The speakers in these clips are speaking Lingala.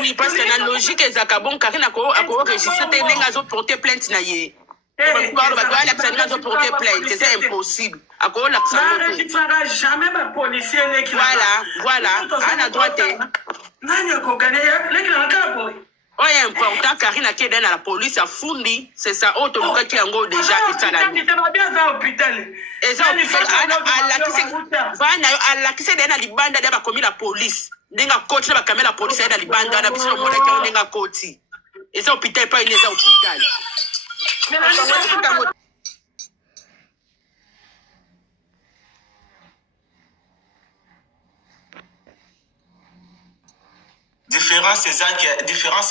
Oui, parce que la logique est à bon, car il a enregistré des nègres à porter plainte. C'est impossible. Jamais ma policier n'est qui voilà, on a droit de. Oh, il est important, Karina qui est dans la police a fourni, c'est ça, autre qui a déjà été là. Et ça, à qui c'est dans la bande d'avoir commis la police. Nenga coach la caméra la police dans la bande dans la piscine au monde qui nenga coach. Et ça, hôpital pas une hôpital. Différence c'est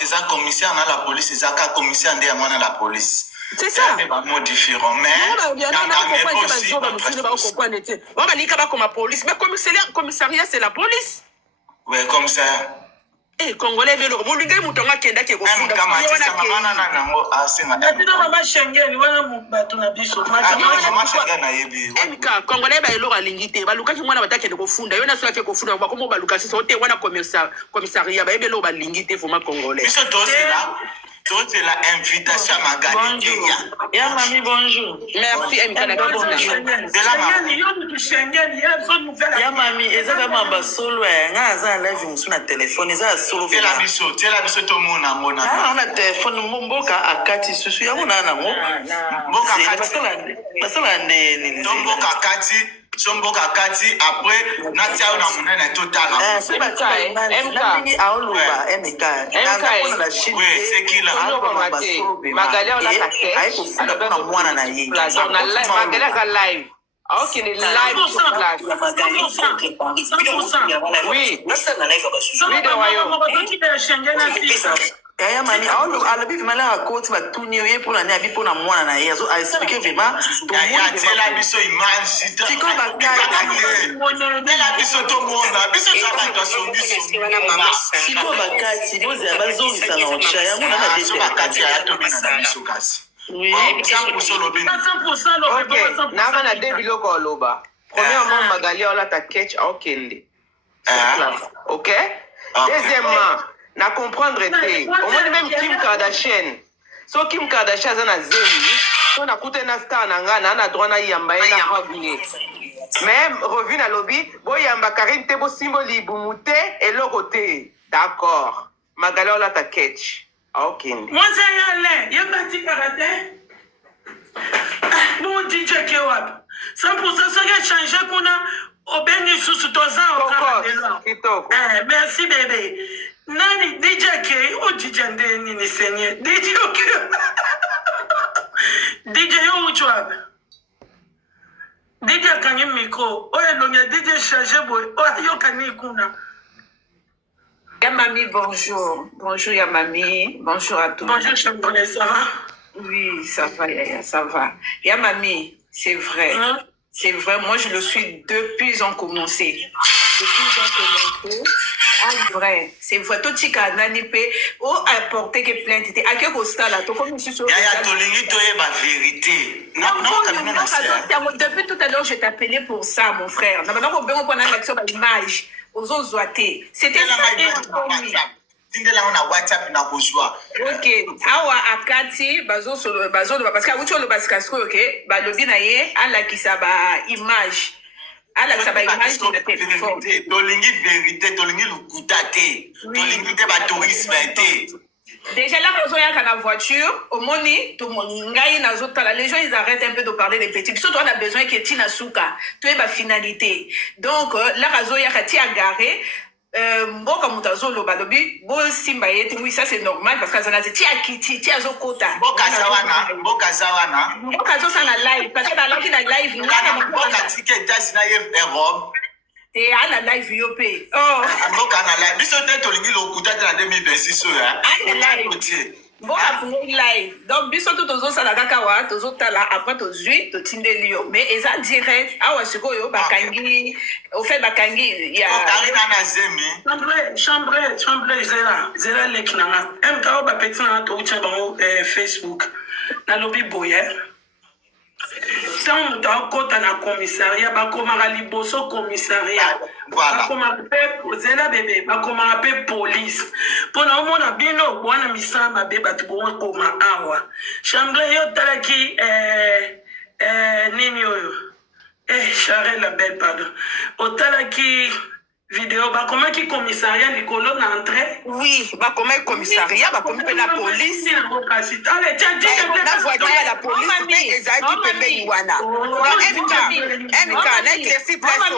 ça commissaire dans la police, c'est ça commissaire dans la police. C'est ça. C'est pas mot différent, mais commissariat c'est la police. Oui, comme ça. Eh, Congolais, mais le Bolingé Moutonga Kenda qui est au fond de la Congolais, Baluka qui m'a attaqué le fond. Il y en a ceux qui ont fondé, comme Baluka, c'est sauté, on a commissariat, Bélo Balingité, Foma Congolais. C'est la invitation à Magali. Ya mami, bonjour. Merci, Ya mami, eza kama basolo nga za live musu na telefone eza solo vela biso to mona na telefone mboka akati susu ya mona na ngo mboka akati basala ne mboka akati somboka kati après natia na munene total c'est pas ça MK aoluba MK na la Chine oui c'est qui là Magali on a attaqué aiko na mwana na yeye on a live Magali a live OK les live sur place oui oui de royaume Yaya mani alabi vimala akoti batuni ye pour na abi pour na mwana na ye azo expliquer vraiment to mwana tela biso image tiko bakati tela biso to mwana biso tabaka so biso tiko bakati bozi abazongisa na ocha yango na dete bakati ya to bina na biso kasi oui 100% lobi 100% lobi OK na na de biloko loba premièrement Magali on la ta catch okende OK deuxièmement na comprendre te au moins même Kim Kardashian so Kim Kardashian za na zemi so na kute na star na ngana na droit na yamba ina habune même revue na lobby bo yamba Karine te bo symbole bumute eloko te d'accord Magali la ta catch OK moi ça yale yamba ti karate bon DJ Kewab 100% ça a changé kuna obeni susu toza kitoko merci bébé Nani DJ K o DJ ndeni ni senye DJ OK DJ yo uchwa DJ kanyi micro o elonye DJ chargé boy o yo kanyi kuna Ya mami bonjour ya mami bonjour à tous bonjour chambre ça va oui ça va Yaya ça va ya mami c'est vrai c'est vrai moi je le suis depuis on commencé c'est vrai tout tika nani pe o apporter que plainte te akeko stala to comme monsieur ya tolingi to e ba vérité non depuis tout à l'heure je t'appelais pour ça mon frère na bana ko bengo pona l'action ba image ozo zoate c'était ça tindela on a WhatsApp na kozwa OK awa akati bazo parce que ucho lo baskasko OK ba lobi na ye ala kisa ba image ala kisa ba image de téléphone tolingi vérité tolingi lukutate tolingi te ba tourisme te déjà là raison ya kana voiture au moni to ngai na zotala les gens ils arrêtent un peu de parler des petits surtout on a besoin que tina suka to e ba finalité donc la raison ya kati a garé mboka mutazo lo balobi bo simba yete oui ça c'est normal parce que ça na ti akiti ti azokota mboka zawana mboka zo sana live parce que dans live mboka ticket dasi na ye Europe et à la live yopé mboka na live biso te tolingi lokuta te na 2026 so ya live mboka fungo live donc biso tout tozo sala kaka wa tozo tala après tozui totindeli yo mais eza direct awa sikoyo bakangi au fait bakangi ya Karina na zemi chambre zela leknanga MKO ba petit na to ucha ba Facebook na lobby boye ntango moto akota na commissariat bakomaka liboso commissariat bakomaka mpe ozela bebe bakomaka mpe police mpona omona bino bwana misala mabe bato bokoma awa chambre yo talaki nini oyo Charles Labelle pardon otalaki vidéo bakomaki commissariat likolo na entrée oui bakomaki commissariat bakomi mpe na police na voiture ya la police mpe ezalaki pembeni wana mk na éclairci place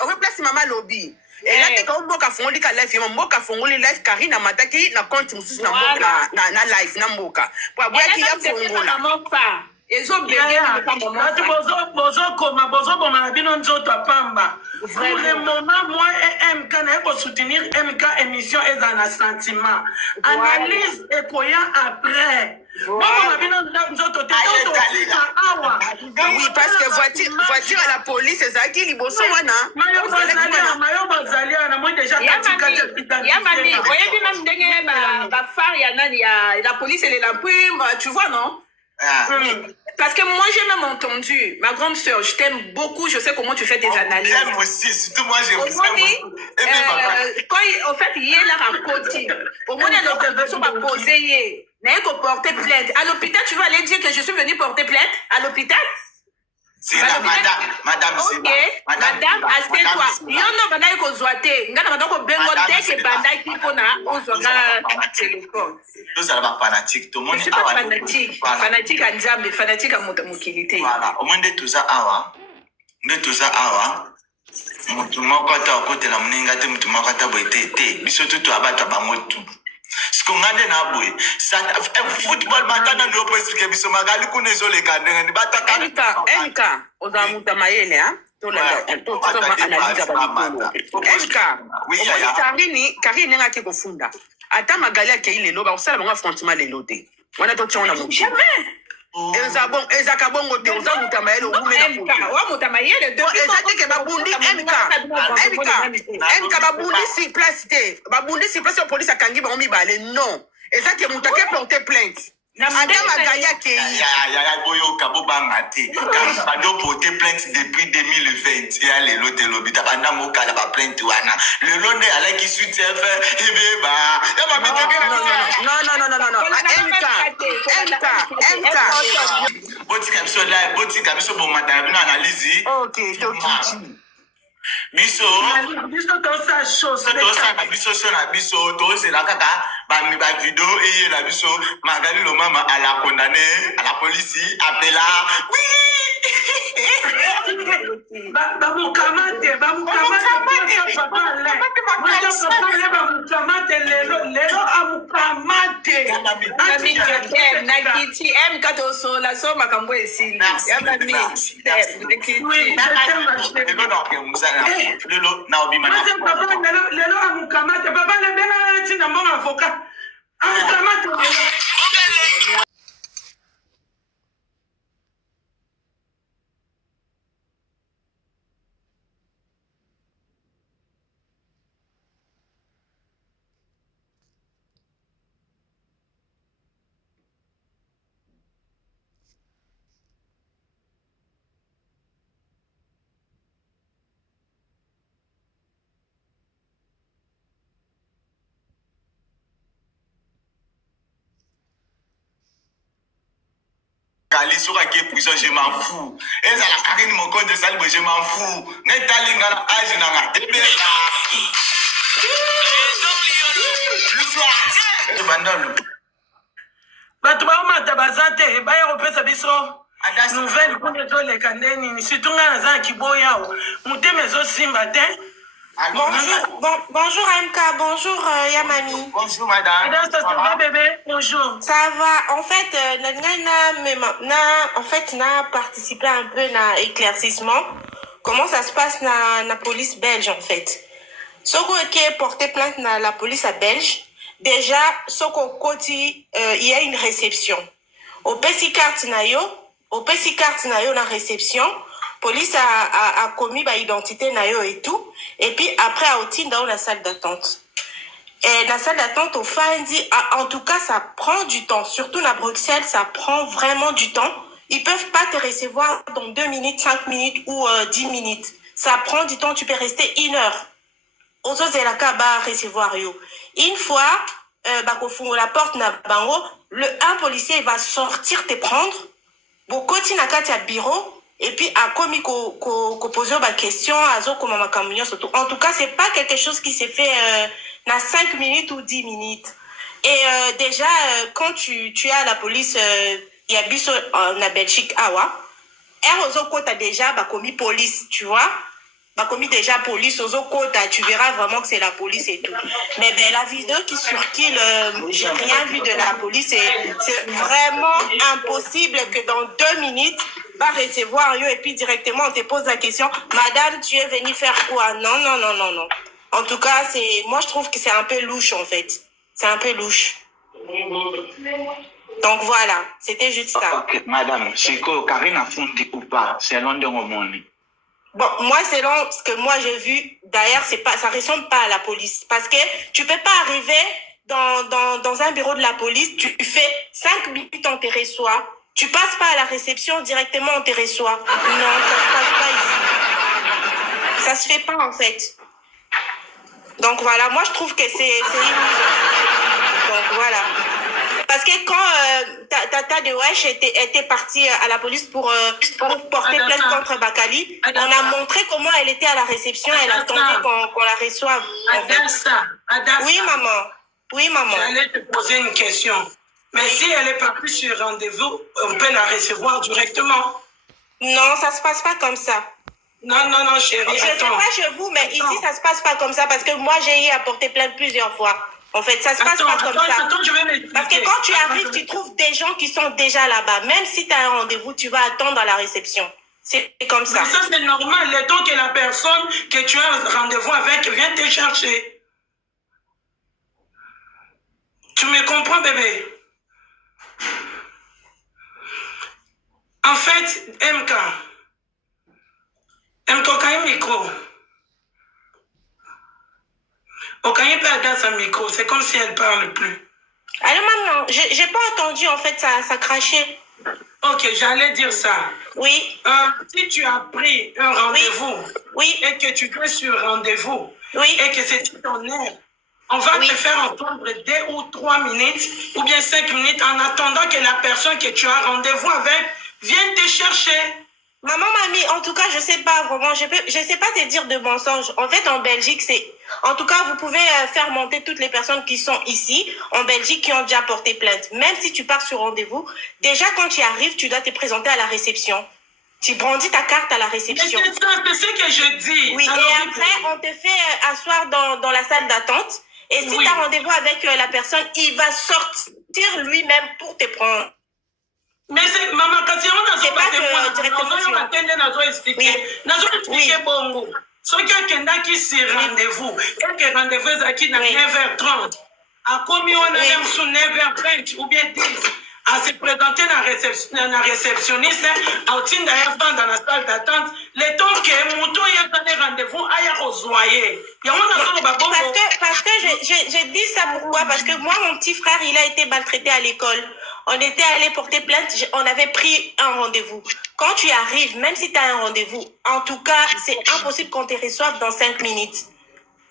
oyo place mama lobi elateka o mboka afungoli ka life yema mboka afungoli life karine amataki na compte mosusu na mboka na life na mboka po aboyaki ya fongola bato bozoboma na bino nzoto apamba pour le moment moi et MK naye kosoutenir MK émission eza na sentiment analyse ekoya après bomoma bino nzoto te awa oui parce que voiture à la police ezalaki liboso wana mayo bazali wana moi déjà yamami oyebi même ndenge bafare ya nani ya la police elela mpi tu vois non parce que moi j'ai même entendu, ma grande sœur, je t'aime beaucoup, je sais comment tu fais des analyses. J'aime aussi, surtout moi j'ai aussi. Quand, en fait, il y a la raconté. Au moins, il y a l'occasion de poser, mais il faut porter plainte. À l'hôpital, tu vas aller dire que je suis venue porter plainte à l'hôpital? C'est la madame, ok, madame, assieds-toi. Il y en a qui ont zoité. Il y en a qui ont bengoté que bandai qui ont téléphone. Tout ça va fanatique, tout le monde est fanatique. Fanatique à Nzambe, fanatique à Moukilité. Voilà, au moins de tout ça, mutu moko ata okotela moninga te mutu moko ata boye te biso tutu abata bango tu siko ngande na boye football matana ndio po expliquer biso magali kuna ezoleka ndenge ni bataka MK oza muta mayele ha to analyse Karine ngaki kofunda ata magali ake ilelo ba osala bango affrontement lelo te wana to tshona mo jamais ezaka bongo te oza muta mayele oumena wa muta mayele de ezate ke babundi MK babundi si place te babundi si place police akangi bango mibale non ezake muta ke porter plainte Adam Agaya Kei. Boyoka bobanga te. Bado porter plainte depuis 2020. Et allez l'autre lobita banda moka la plainte wana. Le londe ala qui soutient ebe ba. Non. MK. Boti kamiso bon matin bino analyse. OK, to biso tosa chose na biso tozela kaka ba vidéo eye la biso Magali lo mama à la condamné à la police appela oui bamukamate lelo amukamate nakiti mkato sola so makambo esili yabami lelo amukamate papa lebela tina mbongo avocat amukamate Kali soka qui est puissant, je m'en fous. Et ça la carine mon compte de salle, je m'en fous. N'est pas l'ingala âge n'a pas bato baomata baza te baya kopesa biso nouvelle mpo ezoleka nde nini surtout ngai naza na kiboya awa motema ezosimba te. Bonjour MK, bonjour Yamami. Bonjour madame. Ça va bébé? Bonjour. Ça va. En fait, n'a participé un peu à l'éclaircissement. Comment ça se passe dans la police belge en fait? Ce qui est porté plainte dans la police belge, déjà, il y a une réception. Au PC carte nayo la réception. Police a commis l'identité nayo et tout. Et puis après, a outil dans la salle d'attente. Et la salle d'attente, en tout cas, ça prend du temps. Surtout à Bruxelles, ça prend vraiment du temps. ils peuvent pas te recevoir dans 2 minutes, 5 minutes ou 10 minutes. Ça prend du temps, tu peux rester 1 heure. Aux autres, recevoir yo. Une fois, la porte na bango, un policier va sortir te prendre, bokoti na kati ya bureau, et puis a commis poser des questions, en tout cas, c'est pas quelque chose qui s'est fait dans 5 minutes ou 10 minutes. Et déjà, quand tu es à la police, il y a biso en Belgique, t'as déjà commis police, tu vois. Commis déjà police aux autres, tu verras vraiment que c'est la police et tout. Mais la vidéo qui circule, j'ai rien vu de la police. C'est vraiment impossible que dans 2 minutes, va recevoir et puis directement on te pose la question, madame, tu es venue faire quoi? Non. En tout cas, moi je trouve que c'est un peu louche en fait. C'est un peu louche. Donc voilà, c'était juste ça. Ok, madame, c'est que Karine a fondé ou pas? C'est l'un de mon monde. Bon, moi, selon ce que moi j'ai vu, d'ailleurs, ça ressemble pas à la police. Parce que tu peux pas arriver dans un bureau de la police, tu fais 5 minutes, on te reçoit. Tu passes pas à la réception, directement, on te reçoit. Non, ça se passe pas ici. Ça se fait pas, en fait. Donc voilà, moi, je trouve que c'est illusoire. Donc voilà. Parce que quand Tata de Wesh était partie à la police pour porter plainte contre Bakali, on a montré comment elle était à la réception, elle attendait qu'on la reçoive. Adassa. Oui, maman. J'allais te poser une question. Mais si elle est partie sur rendez-vous, on peut la recevoir directement. Non, ça se passe pas comme ça. Non, chérie. Je sais pas chez vous, mais ici, ça se passe pas comme ça parce que moi, j'ai eu à porter plainte plusieurs fois. En fait, ça se passe pas comme ça. Je vais m'expliquer. Parce que quand tu arrives, tu trouves des gens qui sont déjà là-bas. Même si tu as un rendez-vous, tu vas attendre à la réception. C'est comme ça. Mais ça, c'est normal. Le temps que la personne que tu as un rendez-vous avec vient te chercher. Tu me comprends, bébé? En fait, MK, quand il y a un micro, quand il peut dans son micro, c'est comme si elle ne parle plus. Allô, maman, j'ai pas entendu, en fait, ça crachait. Ok, j'allais dire ça. Oui. Si tu as pris un rendez-vous et que tu es sur rendez-vous et que c'est ton heure, on va te faire entendre 2 ou 3 minutes ou bien 5 minutes en attendant que la personne que tu as rendez-vous avec vienne te chercher. Maman, mamie, en tout cas, je sais pas vraiment, je sais pas te dire de mensonges. En fait, en Belgique, en tout cas, vous pouvez faire monter toutes les personnes qui sont ici, en Belgique, qui ont déjà porté plainte. Même si tu pars sur rendez-vous, déjà, quand tu arrives, tu dois te présenter à la réception. Tu brandis ta carte à la réception. Mais c'est ce que je dis. Oui, alors, et après, on te fait asseoir dans la salle d'attente. Et si tu as rendez-vous avec la personne, il va sortir lui-même pour te prendre. Mais c'est maman, quand c'est pas que directement expliquer bongo. Ceux qui ont qui se rendez-vous, et que rendez-vous est qui à 9h30, à combien on a sur 9h20 ou bien 10, à se présenter dans la réceptionniste, à au-dessus d'ailleurs dans la salle d'attente, le temps que Moutou y a donné rendez-vous, à y rejoigner. Parce que je dis ça pourquoi? Parce que moi, mon petit frère, il a été maltraité à l'école. On était allé porter plainte, on avait pris un rendez-vous. Quand tu arrives, même si tu as un rendez-vous, en tout cas, c'est impossible qu'on te reçoive dans 5 minutes.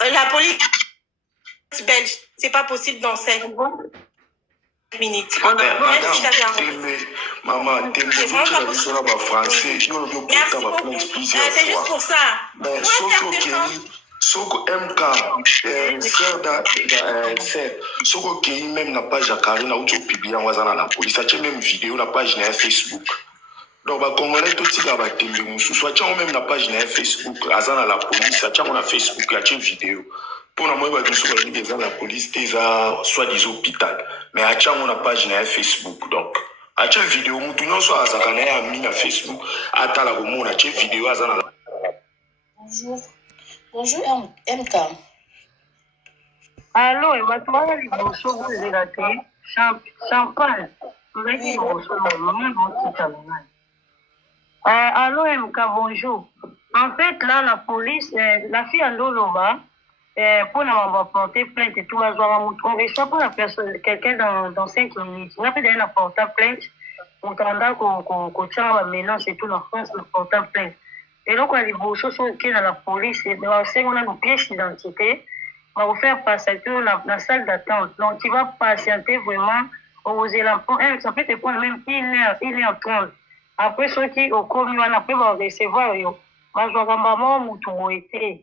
La police belge, c'est pas possible dans 5 minutes. Même si tu avais un rendez-vous. Maman, c'est vraiment pas possible. Merci beaucoup. C'est juste pour ça. Soko MK Soko Kei même na page à Karine où tu publies en wazana la police ça tient même vidéo la page na Facebook donc ba congolais tout tika ba tembe musu soit tient même na page na Facebook azana la police ça tient na Facebook la tient vidéo pour na moi ba musu ba ni za la police teza soit des hôpitaux mais a tient na page na Facebook donc a tient vidéo mutu nyonso azaka na ya mi na Facebook atala ko mona tient vidéo azana la Bonjour MK. Allô, et maintenant, il y a une chose que j'ai raté. Champagne. Vous avez dit bonjour, allô, MK, bonjour. En fait, là, la police, la fille à Loloba, pour nous porter plainte et tout, on reçoit pour la personne, quelqu'un dans 5 minutes. On a fait d'ailleurs porter plainte. kotanda kotianga bamenance et tout na France na portant plainte eloko ya liboso soki okei na la police basengo nano pièce d'identité bakofaire patienter na salle d'attente donc tu vas patienter vraiment ozela ça peut te prendre même 1h30 après soki okomi wana après barecevoir yo bazwaka mbama mutu boye te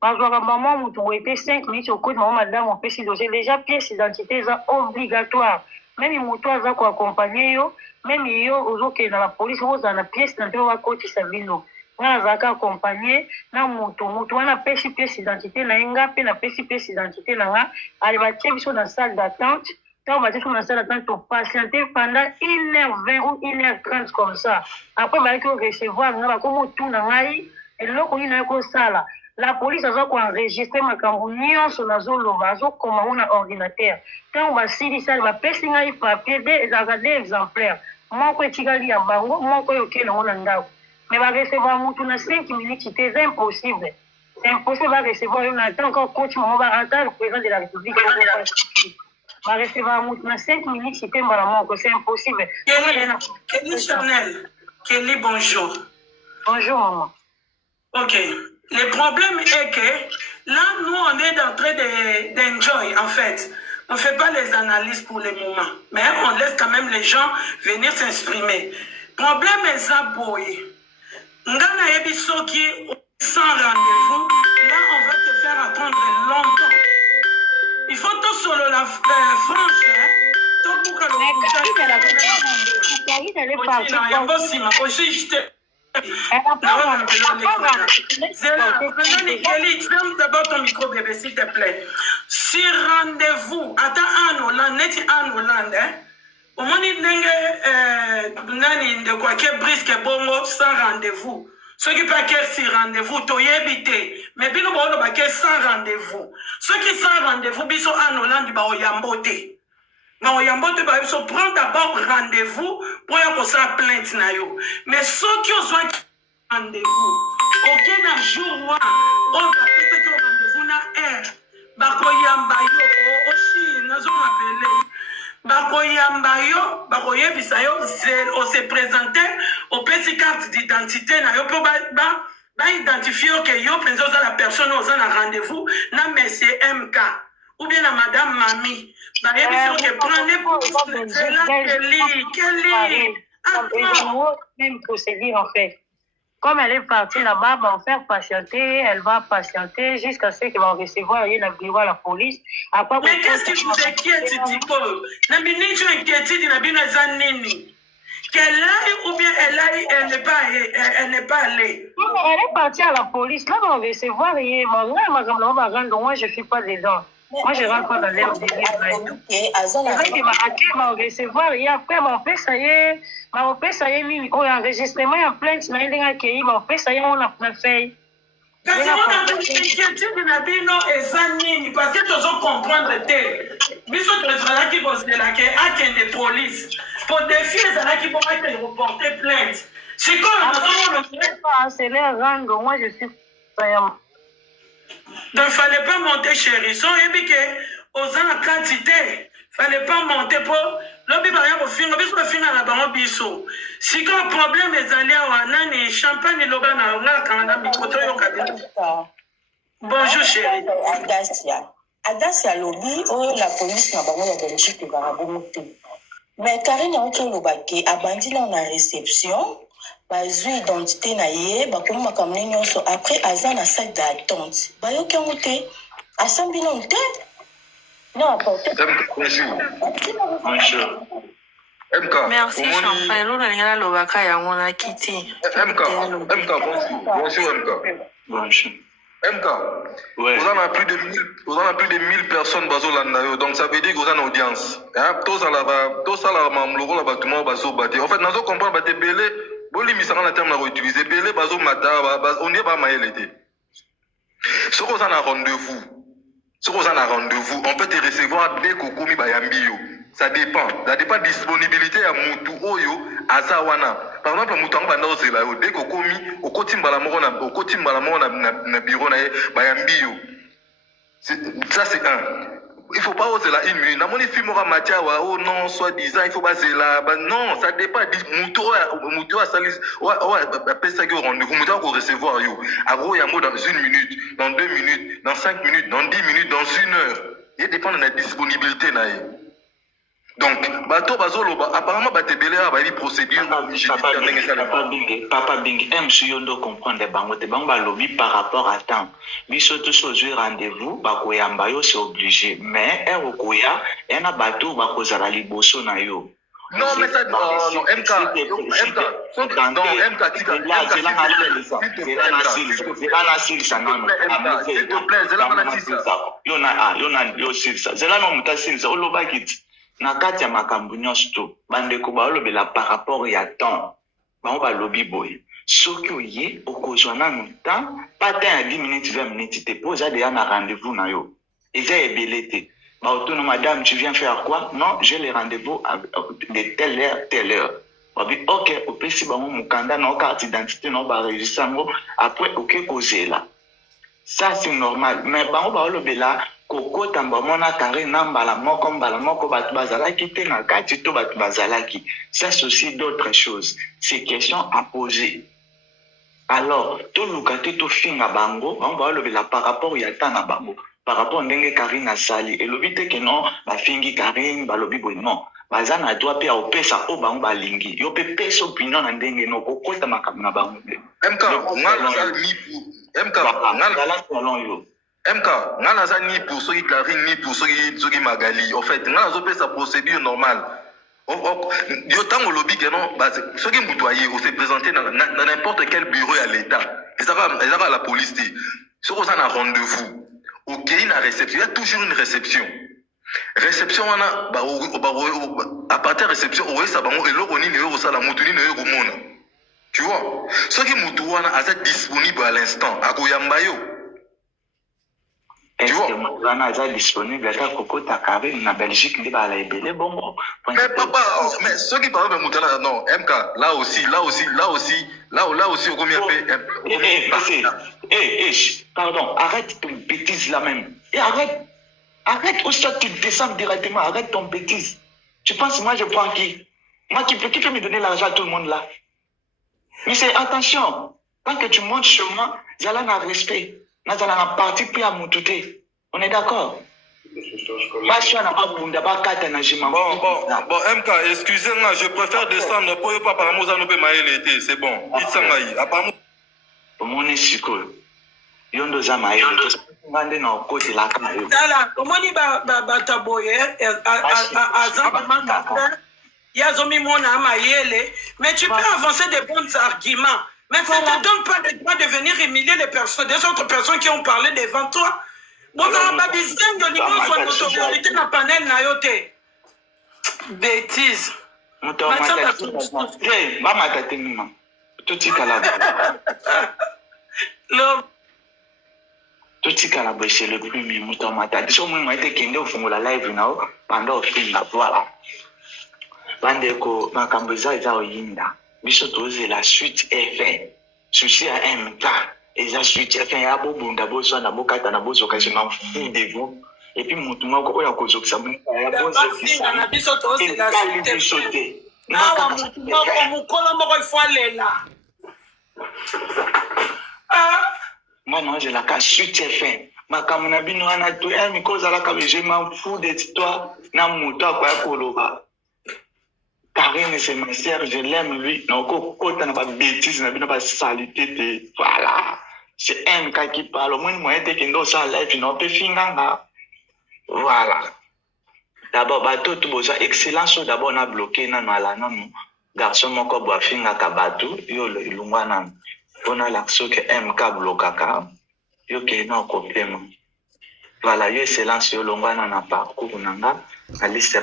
bazwaka mbama mutu boye te 5 minutes okoti mama madame opesi dossier déjà pièce d'identité eza obligatoire même moto aza koaccompagne yo même yo ozokende na la police ozala na pièce d'identité bakotisa bino nga nazalaka accompagne na moto wana apesi pièce d'identité na ye nga mpe napesi pièce d'identité na nga ale batie biso na salle d'attente ntango batie biso na salle d'attente topatiente pendant 1h20 ou 1h30 comme ça après bayaki orecevoir nga bakomi otuna ngai eloko nini naye kosala la police aza koenregistre makambo nyonso nazoloba azokoma ngo na ordinateur ntango basilisali bapesi ngai papier ezalaka 2 exemplaire moko etikali ya bango moko oyo okei nango na ndako mais barecevoir mutu na 5 minutes te c'est impossible barecevoir yo na temps encore coach moko barenta le président de la république barecevoir mutu na 5 minutes te mbala moko c'est impossible. Kelly Chanel, Kelly, bonjour. Bonjour maman. Ok. Le problème est que là, nous, on est en train d'enjoy, en fait. On ne fait pas les analyses pour le moment, mais on laisse quand même les gens venir s'exprimer. Problème est ça, boy. Ngana Ebiso qui sans rendez-vous, là, on va te faire attendre longtemps. Il faut tout solo la France, hein. Tout pour que d'abord ton micro bébé s'il te plaît. Si rendez-vous attends en Hollande au moins nani de quoi que brisque bongo sans rendez-vous ceux qui pas quel si rendez-vous to yebité mais bino bono ba que sans rendez-vous ceux qui sans rendez-vous biso en Hollande ba oyambote na oyambote ba biso prendre d'abord rendez-vous pour y ça plainte na yo mais ceux qui ont rendez-vous aucun un jour on va peut-être rendez-vous na air bakoyamba yo aussi nazo m'appeler bakoyamba yo bakoyebisa yo on se présenter au petit carte d'identité na yo pour ba identifier que yo penzo za la personne aux un rendez-vous na monsieur MK ou bien la madame Mami ba yebisa que prenez pour cela Kelly même procédure en fait. Comme elle est partie là-bas, va en faire patienter, elle va patienter jusqu'à ce qu'elle va recevoir le bureau à la police. Après, mais qu'est-ce qui vous inquiète, Tipo? N'abinez-vous inquiétude, n'abinez-vous qu'elle aille ou bien elle n'est pas allée? Elle est partie à la police. Là, on va recevoir. Moi, je ne suis pas dedans. Moi, je rentre pas dans l'air de livre. Et va recevoir. Et après, on fait ça y est. On fait ça y est. On a enregistrement en plainte. On fait ça y est. On a fait. Parce que on a une inquiétude parce que tu dois comprendre. Mais ce que qui vont se la de police. Pour défier les qui vont être reporter plainte. C'est comme c'est leur rang. Moi, je suis. Donc, il ne fallait pas monter chérie. So, et puis que, aux la quantité, il ne fallait pas monter pour. L'objet par exemple, au final, la baron biso. Si le problème est allé à Nani, champagne et l'obana, on a quand même bonjour chérie. Adasia lobby, la police n'a pas de Belgique de Barabomouté. Mais Karine a autre lobaki, abandi dans la réception. Bazou identité na ye bakoma makamne nyonso après aza na salle d'attente bayoki yango te asambi non te non apporte bonjour MK merci champagne lo na ngala lobaka yango na kiti MK bonjour MK ouais. Vous en avez plus de 1000 personnes bazolanda donc ça veut dire que vous avez une audience hein tous ça la mamloko la bâtiment bazobate en fait nazo comprendre ba belé boli misanga na terme na utiliser belé bazomata on est pas maïle té ce qu'on a rendez-vous on peut te recevoir dès que komi bayambio ça dépend de disponibilité à mutu oyo azawana par exemple mutu ngo banda ozela yo dès que komi okotimbala moko na bureau na bayambio ça c'est un il faut pas oser là 1 minute. Dans mon film, on matière, oh non, soit disant, il faut pas là. Non, ça dépend. Mouto a sali, ouais, après ça, rendez-vous, Mouto a recevoir, yo. À gros, il y a un mot dans 1 minute, dans 2 minutes, dans 5 minutes, dans 10 minutes, dans 1 heure. Il dépend de la disponibilité, donc, apparemment, il procédure. Papa Bing, M. Suyondo comprendre les bangote, lobby par rapport à temps. Biso tous aujourd'hui rendez-vous, bakoyambayo c'est obligé. Mais, Erokoya, en a bateau, bakozara liboso na yo. Non, mais ça, non, MK, na kati ya makambo nyonso to bandeko balobela par rapport ya temps bango balobi boye soki oye okozwa nanu temps pas temps ya 10 minutes 20 minutes te po oza deya na rendez-vous na yo eza ebele te baotono madame tu viens faire quoi non j'ai le rendez-vous de telle heure babi ok opesi bango mokanda na carte d'identité na baregistre yango après oke kozela ça c'est normal mais bango balobela kokota mbamona kare na mbala moko batu bazalaki te na kati to batu bazalaki ça c'est aussi d'autres choses c'est question à poser alors to lukate to finga bango balobela par rapport ya tana bango par rapport ndenge Karine asali elobi te ke non bafingi Karine balobi boy non bazana doit pe opesa o bango balingi yo pe pesa opinion na ndenge no kokota makambo na bango MK ngala za nipu MK ngala selon yo MK, ngana za ni pour ceux qui Karine ni pour ceux qui Magali. En fait, ngana zo sa procédure normale. Yo tango lobby que non, ceux qui moutoyer ou se présenter dans n'importe quel bureau à l'État. Et ça va la police. Ceux qui ont un rendez-vous. OK, il y a une réception. Il y a toujours une réception. Réception on a à partir de réception on ça bango et l'oroni ne yo sala mutuni ne yo mona. Tu vois? Ceux qui moutowana a disponible à l'instant. À Goyambayo. Est-ce que Moulana est disponible à Kokota Karine na Belgique de Balaïbele bon. Mais papa, mais ceux qui parlent de Moulana, non, MK, là aussi, au combien pardon, arrête ton bêtise là même. Et arrête où ça tu descends directement, arrête ton bêtise. Tu penses, moi je prends qui? Moi qui peut me donner l'argent à tout le monde là? Mais c'est attention, quand que tu montes chez moi, j'allais en respect. On est d'accord? Bon, MK, excusez-moi, je préfère descendre pour ne pas parler de l'été, c'est bon. Mon esiko. Yondo zamaye. Ngande na okoti la kayo. Dala, omoni ba taboye azamba manga. Yazomi mona amayele, mais tu peux avancer des bons arguments. Mais ça ne te donne pas le droit de venir humilier les personnes, des autres personnes qui ont parlé devant toi. Bon, on a pas besoin de niveau de notre autorité dans le panel nayote. Bêtise. Tout calabé chez le premier mouton matin. Si on m'a été kende au fond la live now, pendant au film voilà. Bandeko makamboza eza oyinda. Biso toze la suite FM. Souci à MK. Et la suite FM ya bobunda bozo na bokata na bozo ka je m'en fous de vous. Et puis mutuma ko ya kozo kisa mun ya bozo kisa na biso toze la suite FM. Na wa mutuma ko mukolo moko ifalela. Moi je la ka suite FM. Makambo na bino ana to MK za la ka je m'en fous de toi na muto kwa koloba. Karine, c'est ma sœur, je l'aime, lui. Donc, quand on a pas de bêtises, on a pas de saleté. Voilà. C'est MK qui parle. Au moins, moi, je suis dans la live, on peut finir. Voilà. D'abord, bateau, tout besoin. Excellence, d'abord, on a bloqué, non, non. Garçon, mon corps, boit finir, kabatou, yo, le lungwana. On a l'action que MK bloqué, yo, que non, complètement. Voilà, yo, excellence, yo, lungwana, na parcours, nanga. La liste de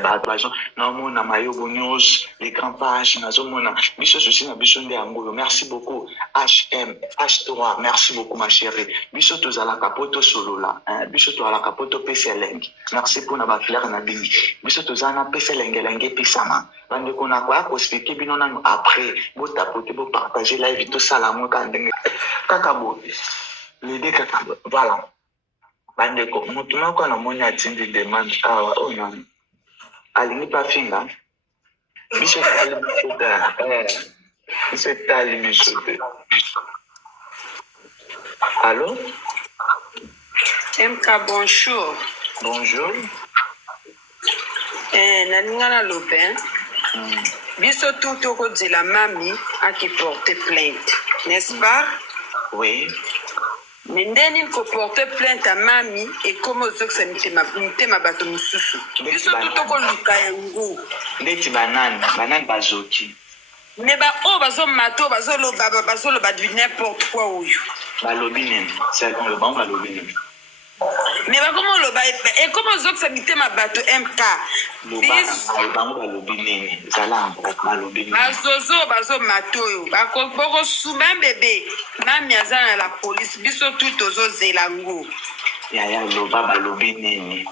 na mayobo news, les grands pages, nazomona, biso souci na biso nde angolo. Merci beaucoup, H3, merci beaucoup, ma chérie. Biso to zala kapoto solo là, biso to ala kapoto peseleng. Merci pour na ba clair na bini. Biso to zana peseleng lenge pisama. Bande ko na kwa ko expliquer bino na après, bo tapoter, bo partager live to sala mo ka ndenge. Kakabo. L'idée kakabo. Voilà. bandeko mutu moko namoni atindi demande awa oyo nani alingi bafinga biso etali biso te biso etali biso te. Allô? MK, bonjour. Bonjour. Nalinga na lobe. Biso tout toko de la mami a qui porte plainte, n'est-ce pas? Oui. Mais ndeni ko porte plainte à mami et comment zo que ça mitema bato mususu. Biso tout toko luka yango. Ndeti banane bazoki. Mais ba o bazo mato bazo lo ba du n'importe quoi oyo. Balobi nini? C'est bon le bon balobi nini? Mais bah comment le bail et comment zo que ça mitema bato MK? Balobi nini? Zala balobi nini? Bazo mato yo. Ba ko souma bébé. Mami azana la police biso tout ozo zelango. Ya loba balobi nini?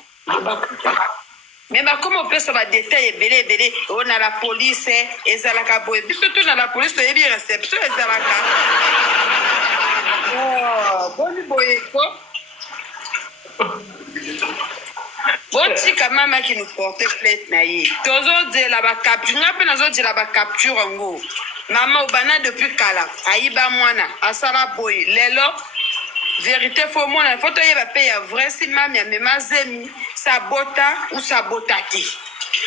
Mais bah comment on peut savoir détail belé on a la police et zalaka boy biso tout na la police to yebi réception et zalaka. Oh, boni boyeko. Botika mama qui nous portait plainte na ye. Tozo de la ba capture ngape nazo de la ba capture ngo. Mama obana depuis kala ayiba mwana asala boy lelo vérité faut mona faut toye ba paye vrai si mama ya mema zemi sabota ou sabotati.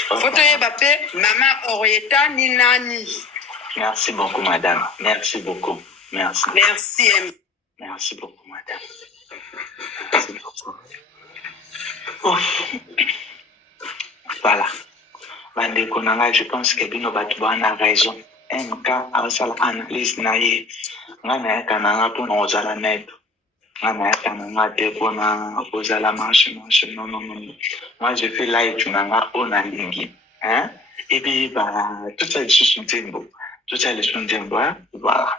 Faut toye ba paye mama Orieta ni nani. Merci beaucoup madame. Merci beaucoup. Merci. Merci. Merci beaucoup madame. Merci beaucoup. Ouf. Voilà. Bandeko nanga, je pense que bino batu bana raison. MK asala analyse na ye. Ngana ya kananga pona ozala net. Ngana ya kananga te pona ozala marche. Non. Moi je fais live tunanga ona lingi. Hein? Et puis bah tout ça les choses sont tembo. Voilà.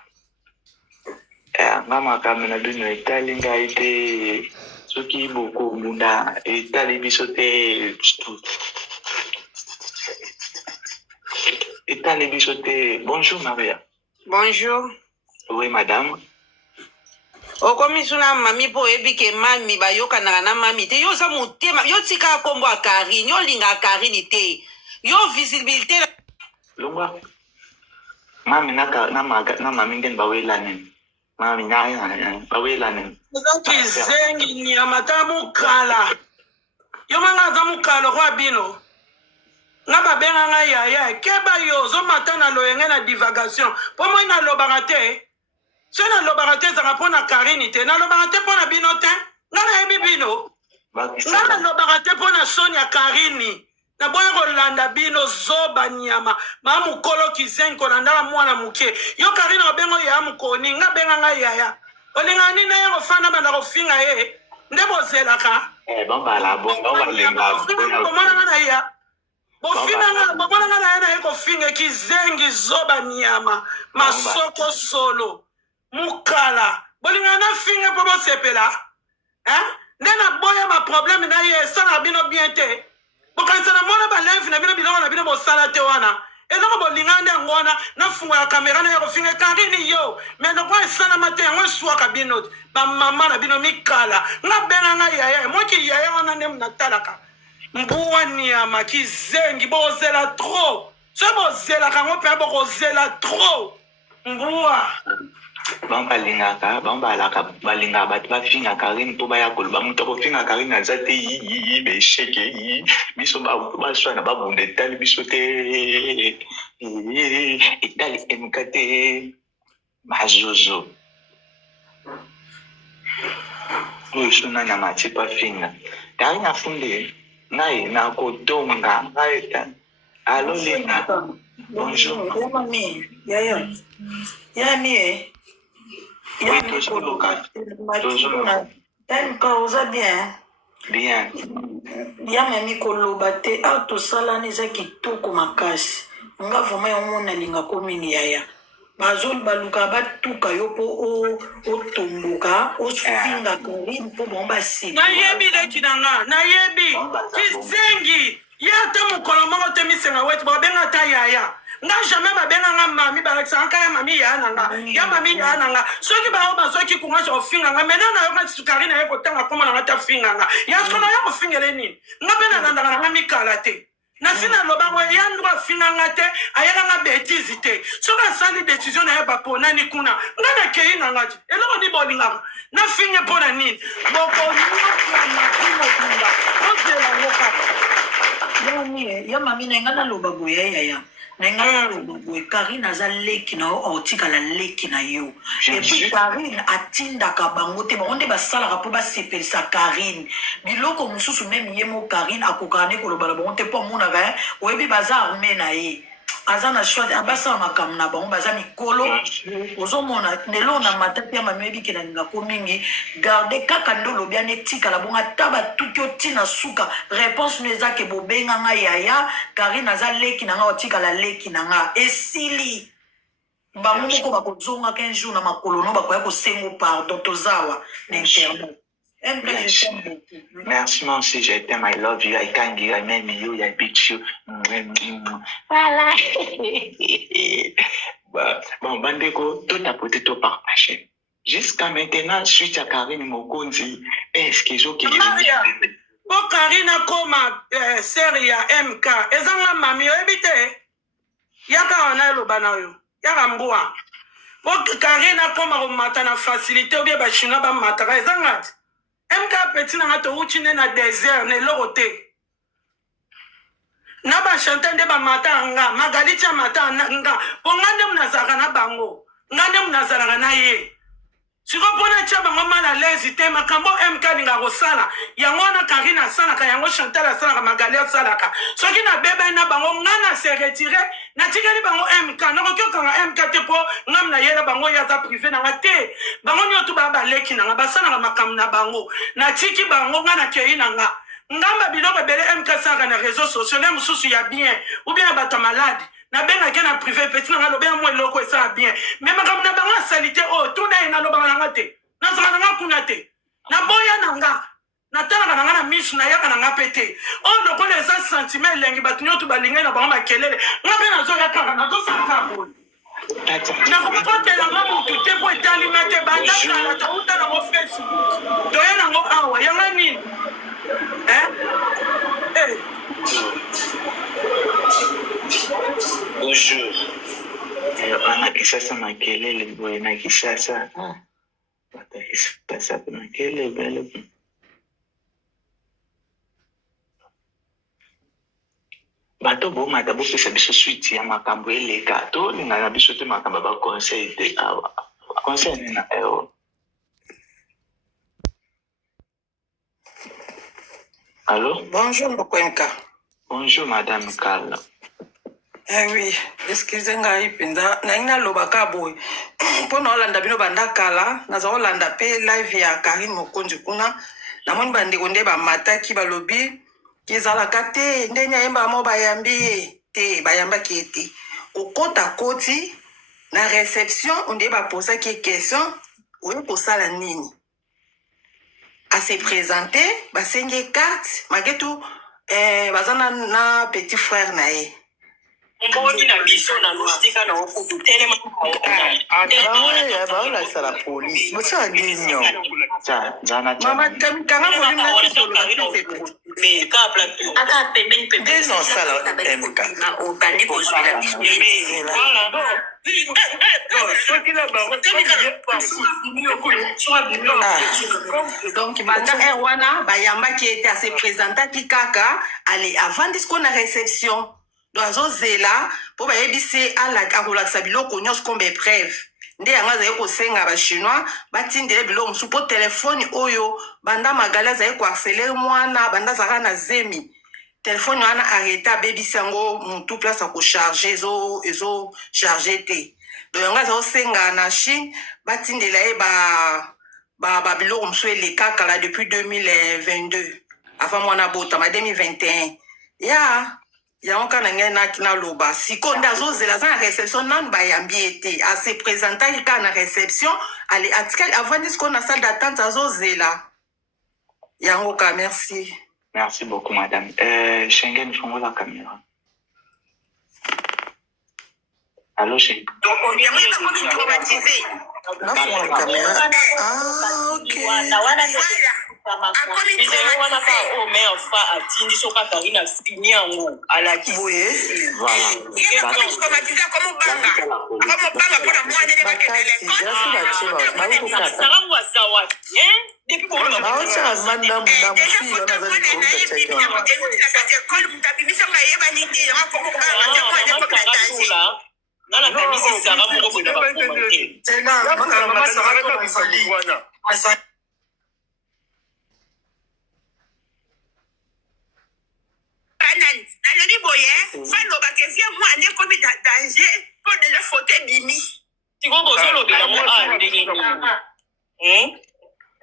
Ngama kamena bino etali ngai te. Soki boko munda etali biso te. Etali biso te. Bonjour Maria. Bonjour. Oui madame. Okomi suna mami po ebike mami ba yoka na mami te yo sa mutema yo tika kombo akari yo linga akari ni te yo visibilité Longwa. Mami na mami ngen bawela nini. Mami na bawela nini. Zoki zengi ni amatamu kala. Yo manga zamu kala kwa bino. Nga babenga nga yaya keba yo zo matana loyenge na divagation. Po mo ina lobarate. So na lobarate za rapona Karine te na lobarate pona bino te. Nga na ebi bino. Nga na lobarate pona Sonia Karine. Na boya kolanda bino zoba nyama. Ma mukolo kizenko na ndala mwana muke. Yo Karine obengo ya mukoni nga benga nga yaya. Olinga nini na yango fana banda kofinga ye. Ndebo zelaka. Bambala lenga. Bomana nga na ya. Bomana nga na ya na yeko finga kizengi zoba nyama. Masoko solo. Mukala. Bolinga na finga po bo sepela. Hein? Ndena boya ma problème na ye sana bino bien te. Bokansana mona ba live na bino bilongo na bino bo sala te wana. Eloko bolinga nde ngona na funga ya kamera na yako finga Karine yo. Mais no kwa sana mate ngwe swaka bino. Ba mama na bino mikala. Nga benga nga yaya. Mo ki yaya wana nde mnatalaka. Mbuwa nyama kizengi bo zela trop. So bo zela kango pe bo zela trop. Mbuwa. Bambalingaka balinga batu bafinga Karine po baya koloba mutu akofinga Karine aza te yi besheke yi biso baswana babunda etali biso te etali MK te bazozo oyo sona na mati bafinga Karine afunde ngai na kotonga ngai ta alo lena bonjour Yami oui, toujours local. Toujours. Oza bien. Bien. Yami koloba te autosala neza kitoko makasi. Nga vraiment yomona linga komini yaya. Bazol baluka batuka yo po o tomboka o finga Karine po bomba si. Na yebi le kinanga, na yebi. Kizengi. Ya ta mukolo moko te misenga wetu ba benga ta yaya. nga jamais babenganga mami balakisanga ya mami ya nanga ya mami ya nanga soki bao bazoki kunga so finganga mena na yoka sukari na yeko tanga koma na ta finganga ya skona ya kofingele nini nga bena nandanga na mikala te na sina lobango ya ndwa finganga te ayaka nga bêtise te soki asali décision na ye bapona ni kuna nga na kei nanga ti eloko ni bolingaka na finge mpona nini bokoniokuamakumokunda otela ngoka ya mami na nga naloba boye yaya na nga naloba boye Karine aza leki na yo otikala leki na yo epuis Karine atindaka bango te bango nde basalaka mpo basepelisa Karine biloko mosusu meme ye mo Karine akokaka ne koloba na bango te mpo amonaka oyebi baza arme na ye aza na choix abasala makambo na bango baza mikolo ozomona lelo na matati ya mami oyebi kela ngako mingi garde kaka nde olobi ane etikala bongo ata batuki otina suka réponse no eza ke bobenga nga yaya Karine aza leki na nga otikala leki na nga esili bango moko bakozongaka un jour na makolo no bakoya kosengo pardon tozawa na internet. Merci, mon si je t'aime, I love you, I can't give, I mean you, I beat you. Voilà. Bon, Bandeko, tout a porté tout partagé. Jusqu'à maintenant, suite à Karine Mokonzi, est-ce que j'ai oublié? Pour Karine Koma, série MK, ezanga mami ebite. Yaka ona lobana yo. Yaka mboa. Pour Karine Koma romata na facilité ou bien ba china ba mataka ezanga. MK petit na to uchine na désert ne lorote. Na ba chanter de ba matanga, magali cha matanga nga. Ongande mnazaka na bango. Ngande mnazaka na ye. Si repona cha bango mala lezi te makambo MK ninga kosala. Yango na Karine asalaka yango Chantal asalaka magali asalaka. Soki na bebe na bango ngana se retirer na tikeli bango MK na kokyoka nga MK te po ngamna yela bango yaza privé na ngate. Bango nyoto ba leki na basala makambo na bango. Na tiki bango ngana kei na nga. Ngamba biloko bele MK saka na réseaux sociaux na mususu ya bien ou bien bata malade. Na benga kena privé petit na lobe mo eloko esa bien mais makambo na banga salité oh tout na ina loba na ngate na zana na kuna te na boya na nga na tala na nga na miss na yaka na nga pete oh loko les sentiments lengi batunyo tu balinga na banga makelele ngabe na zo yaka na zo saka bo na ko pote na nga mutu te po etali mate banda kala ta uta na mo Facebook to yana ngo awa yanga nini Bonjour. Ana kisasa makelele boy na kisasa. Bata kisasa makelele bele. Bato bo mata bo pesa biso suite ya makambo eleka to ninga na biso te makambo ba conseil te awa. Conseil na Allô? Bonjour, Mokwemka. Bonjour, Madame Carla. Eh oui, excusez-moi, Ipinda. Naina lobaka boy. Pono Olanda bino banda kala, naza Olanda pe live ya Karine Mokonzi kuna. Namoni bande konde ba mataki ba lobi. Kizala kate, ndenya yemba mo bayambi te, bayamba kieti. Okota koti na réception, onde ba posa ki question, oyo posala nini? À se présenter, ba senge carte, magetu bazana na petit frère na ye. Mboni na biso na lustika na okudu telema baola sala police mocha nginyo mama kanga volume na solo mais ka plateau aka pembeni des non sala MK na otandi bozwi la biso voilà donc banda wana bayamba qui était à se présenter qui kaka allez avant discours na réception doazo zela po bayebise ala akolakisa biloko nyonso comme épreuve nde yanga azali kosenga bachinois batindele biloko mosusu po telefone oyo banda magali azali koharcele mwana banda azalaka na zemi telefone wana arrete abebisi yango motu place akocharge ezocharge te do yango azali kosenga na Chine batindela ye babiloko mosusu elekaka depuis 2022 avant mwana botama 2021 ya yango kana ngai na loba siko ndazo zela za réception nan bayambi ete a se présenter ka na réception allez atikali avant disco na salle d'attente azo zela yango ka merci. Merci beaucoup madame. Schengen fongo la caméra. Allô, chérie. Donc, on vient de traumatiser. La caméra. Ah, ok. nalobi boye faloba ke vie moi ane komi danger mpo deja fote bimi tiko bozolobela ngo andeni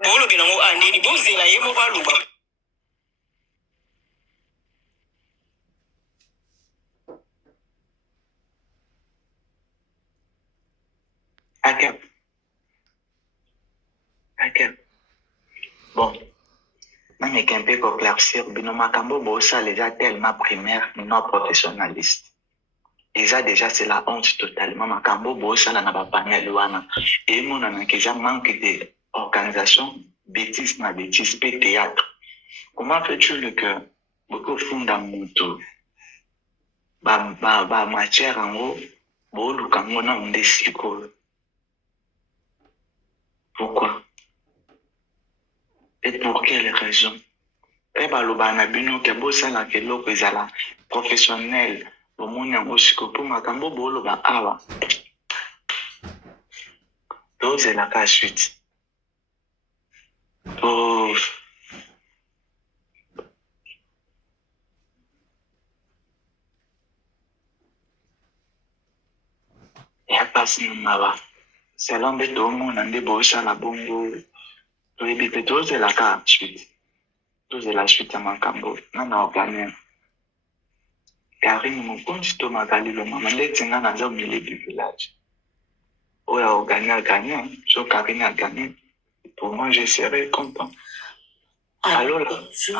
bolobela ngo andeni bozela ye mo baloba Ok. Bon. Mais qu'un peu pour éclaircir, bino makambo bossa déjà tellement primaire, non professionnaliste. Et ça déjà c'est la honte totalement. Makambo bossa la n'a pas wana. Et mon a déjà manque d'organisation, bêtise na bêtise, pe théâtre. Comment fais-tu le que beaucoup fondamental? Ba matière en gros, bolu kango na ndesiko. Pourquoi? Et pour quelle raison? Eh bien, le banabino que bossa la que l'eau que la professionnel au monde en osiko pour ma cambo bolo ba awa. Donc c'est la cas suite. Oh. Et à passer n'aba. C'est l'homme de tout le monde en débossa la bongo. To éviter tout c'est la cas suite. Tout c'est la suite à ma cambo. Non non gagné. Car il me compte to magali le maman letinga na zo milieu du village. Oh a gagné, so Karine a gagné. Pour moi je serais content. Allô là.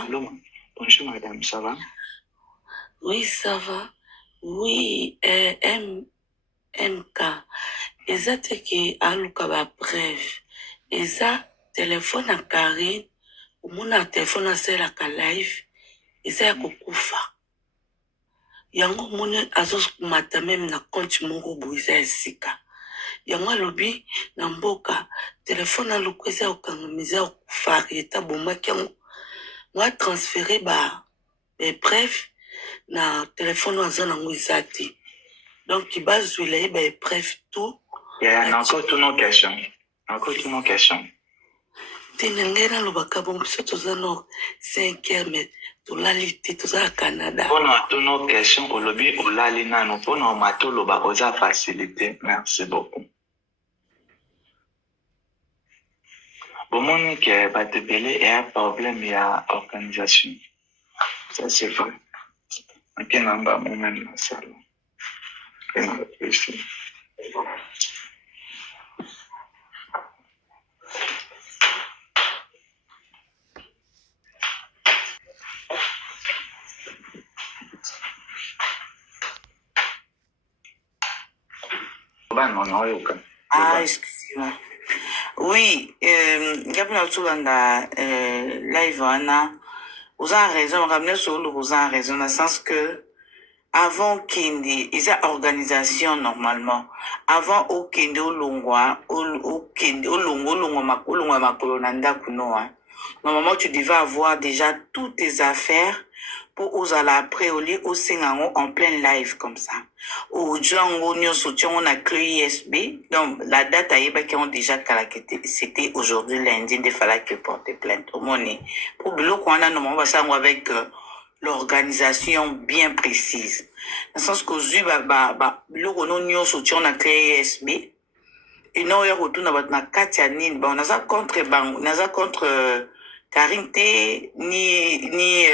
Allô. Bonjour madame, ça va? Oui, ça va. Oui, MK. Ezate ki aluka ba bref. Eza téléphone à Karine. Umuna téléphone à celle à live. Eza ya kukufa. Yango mune azos kumata même na compte moko buiza esika. Yango alobi na mboka téléphone à lukweza okangamiza okufa eta bomaki yango. Moi transférer ba bref na téléphone aza nango ezati. Donc il base sur ba bref tout. Il y a encore toutes nos questions. Encore toutes nos questions. Tenengena lobaka bon surtout za no 5e mais to lalité to za Canada. Pour toutes nos questions au lobby au lalina no pour nos mato loba oza facilité. Merci beaucoup. Bon mon que ba te belé et un problème il y a organisation. Ça c'est vrai. Ok namba mon même la salle. Ah, excusez-moi. Oui, Gabriel Toulanda, live, vous avez raison, ramener sur le vous avez raison, dans le sens que, avant Kendi, ils ont organisation normalement. Avant au Kendi, au Longwa, au Kendi, au Longwa, Makolonanda Kunoa. Normalement, tu devais avoir déjà toutes tes affaires pour aux ala après au lieu au Singango en plein live comme ça. Au Django, on a créé ISB. Donc, la date à Yeba qui ont déjà calaqué, c'était aujourd'hui lundi, il fallait que porter plainte au monnaie. Pour le qu'on a normalement, on va avec l'organisation bien précise. Dans le sens que on a créé ISB. Et non, il y a retourné à Katianine. On a ça contre Karine ni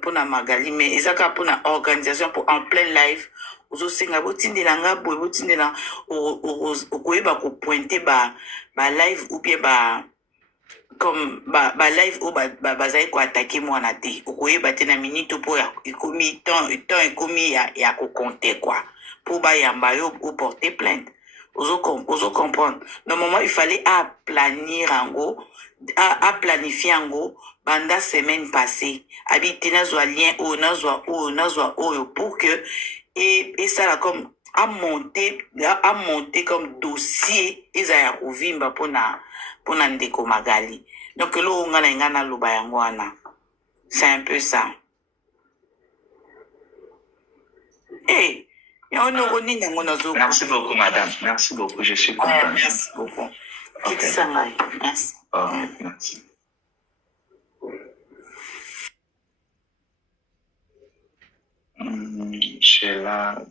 pour na Magali, mais ils ont pour une organisation pour en plein live. Aux osenga botinde langa boy botinde la au koyeba ko pointer ba live ou bien comme ba live ou ba zai ko attaquer moi na te. Au koyeba te na minute pour ikomi temps ikomi ya ko compter quoi. pour bayamba yo ou porter plainte. Ozo comprendre. Normalement, il fallait planir en gros, à planifier en gros, banda semaine passée. Habiter nazwa lien ou nazwa pour que, et ça là comme, à monter comme dossier, ils aient ouvimba pour na ndeko magali. Donc, là, on a ngana luba yangwana. C'est un peu ça. Hey! Merci beaucoup, madame. Merci beaucoup. Je suis content. Merci beaucoup. Okay. Merci. Oh, merci. Sheila.